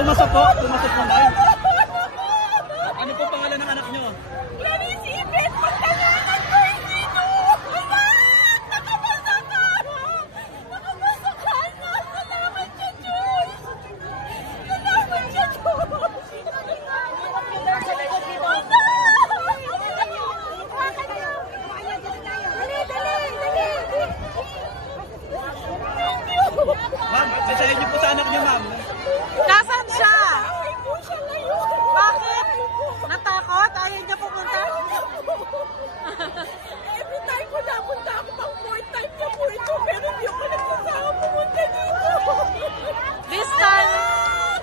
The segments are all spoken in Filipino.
Pumasok po, pumasok po ma'am. Ano po pangalan ng anak nyo? Clarice Ibet, pagkanyanan ko dito! Wala! Nakapasok ka! Nakapasok ka na! Salamat sa Diyos! Salamat sa Diyos! Ma'am, basahin niyo po sa anak niyo, ma'am. Nasaan siya? Ay po siya ngayon! Bakit? Natakot? Ayaw niya pumunta? Every time ko napunta ako, pang fourth time niya po ito, pero hindi ako nagsasama pumunta dito. This time,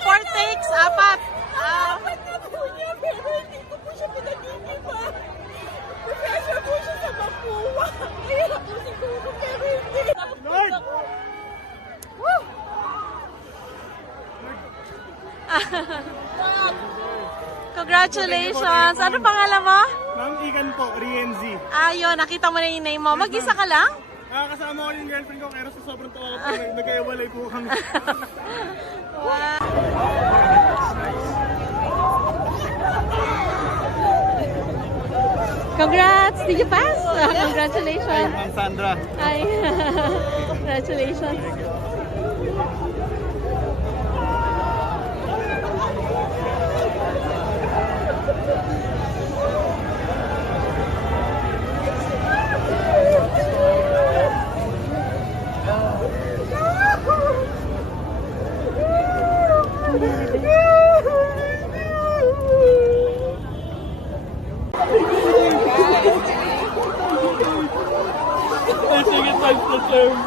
4 takes, 4. Dapat na po niya, pero hindi ko po siya pinaginiba. Professor po siya sa Mapua. Kaya po siguro, pero hindi. Lord! Congratulations! Ano pangalan mo? Ma'am, Igan po, Rienzi. Ayun, nakita mo na yung name mo. Mag-isa ka lang? Kasama ko yung girlfriend ko, pero sa sobrang tawa ko po, nag-iwalay po kami. Congrats! Did you pass? Congratulations! Ma'am Sandra. Hi! Congratulations! I think it's like the term.